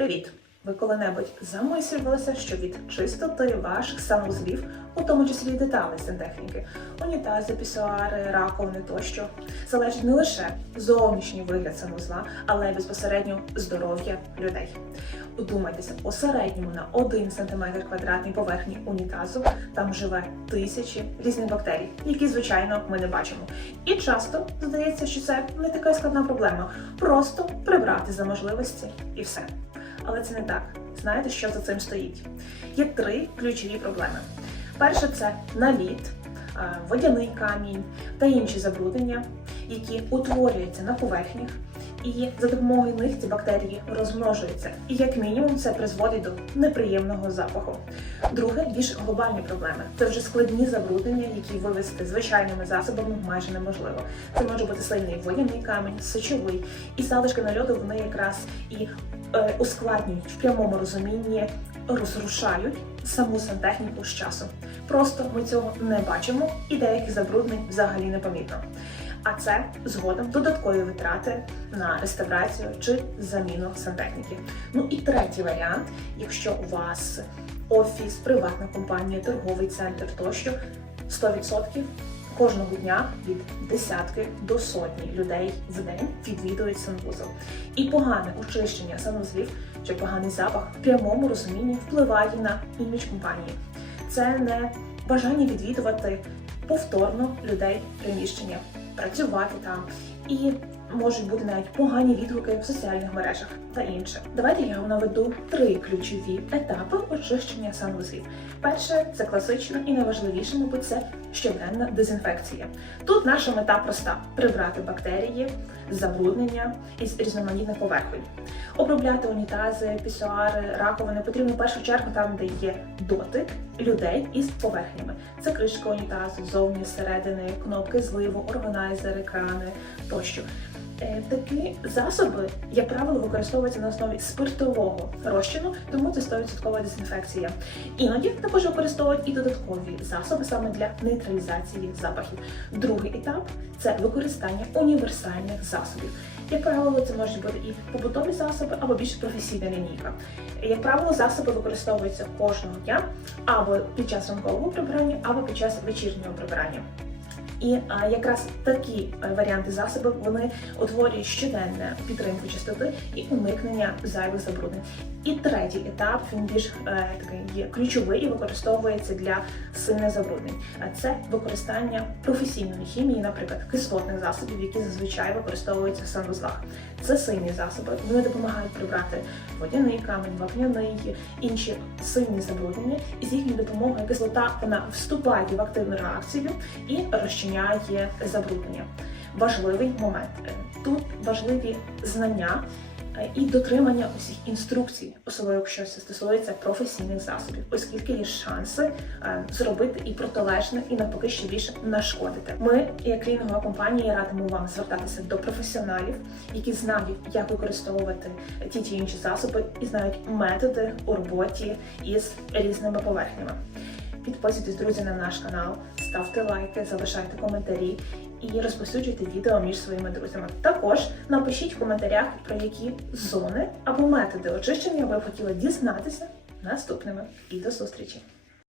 Привіт! Ви коли-небудь замислювалися, що від чистоти ваших санвузлів, у тому числі і деталей сантехніки, унітази, пісуари, раковини тощо, залежить не лише зовнішній вигляд санвузла, але й безпосередньо здоров'я людей. Удумайтеся, у середньому на 1 см квадратній поверхні унітазу там живе тисячі різних бактерій, які, звичайно, ми не бачимо. І часто здається, що це не така складна проблема. Просто прибрати за можливості і все. Але це не так. Знаєте, що за цим стоїть? Є три ключові проблеми. Перше це наліт, водяний камінь та інші забруднення, які утворюються на поверхнях, і за допомогою них ці бактерії розмножуються. І як мінімум це призводить до неприємного запаху. Друге, більш глобальні проблеми. Це вже складні забруднення, які вивести звичайними засобами майже неможливо. Це може бути сильний водяний камінь, сечовий, і залишки нальоду вони якраз і е, ускладнюють в прямому розумінні, розрушають саму сантехніку з часу. Просто ми цього не бачимо, і деяких забруднень взагалі не помітно. А це згодом додаткові витрати на реставрацію чи заміну сантехніки. Ну і третій варіант, якщо у вас офіс, приватна компанія, торговий центр тощо 100% кожного дня від десятки до сотні людей в день відвідують санвузол. І погане очищення санвузлів чи поганий запах в прямому розумінні впливає на імідж компанії. Це не бажання відвідувати повторно людей приміщення, працювати там і можуть бути навіть погані відгуки в соціальних мережах та інше. Давайте я вам наведу три ключові етапи очищення санвузлів. Перше це класична і найважливіше, мабуть, це щоденна дезінфекція. Тут наша мета проста: прибрати бактерії, забруднення із різноманітних поверхонь. Обробляти унітази, пісуари, раковини потрібно в першу чергу там, де є дотик людей із поверхнями. Це кришка унітазу, зовні, зсередини, кнопки зливу, органайзери, крани тощо. Е, Такі засоби, як правило, використовуються на основі спиртового розчину, тому це 100% дезінфекція. Іноді також використовують і додаткові засоби саме для нейтралізації запахів. Другий етап це використання універсальних засобів. Як правило, це можуть бути і побутові засоби, або більш професійна лінійка. Як правило, засоби використовуються кожного дня або під час ранкового прибирання, або під час вечірнього прибирання. І а, якраз такі е, варіанти засобів вони утворюють щоденне підтримку чистоти і уникнення зайвих забруднень. І третій етап він більш е, такий є ключовий і використовується для сильних забруднень. Це використання професійної хімії, наприклад, кислотних засобів, які зазвичай використовуються в санвузлах. Це сильні засоби. Вони допомагають прибрати водяний камінь, вапняний, інші сильні забруднення, і з їхньою допомогою кислота вона вступає в активну реакцію і розчиняє забруднення. Важливий момент тут важливі знання е, і дотримання усіх інструкцій, особливо якщо це стосується професійних засобів, оскільки є шанси е, зробити і протилежне, і навпаки ще більше нашкодити. Ми, як клінігова компанія, радимо вам звертатися до професіоналів, які знають, як використовувати ті чи інші засоби, і знають методи у роботі із різними поверхнями. Підписуйтесь, друзі, на наш канал, ставте лайки, залишайте коментарі і розповсюджуйте відео між своїми друзями. Також напишіть в коментарях, про які зони або методи очищення ви хотіли дізнатися наступними. І до зустрічі!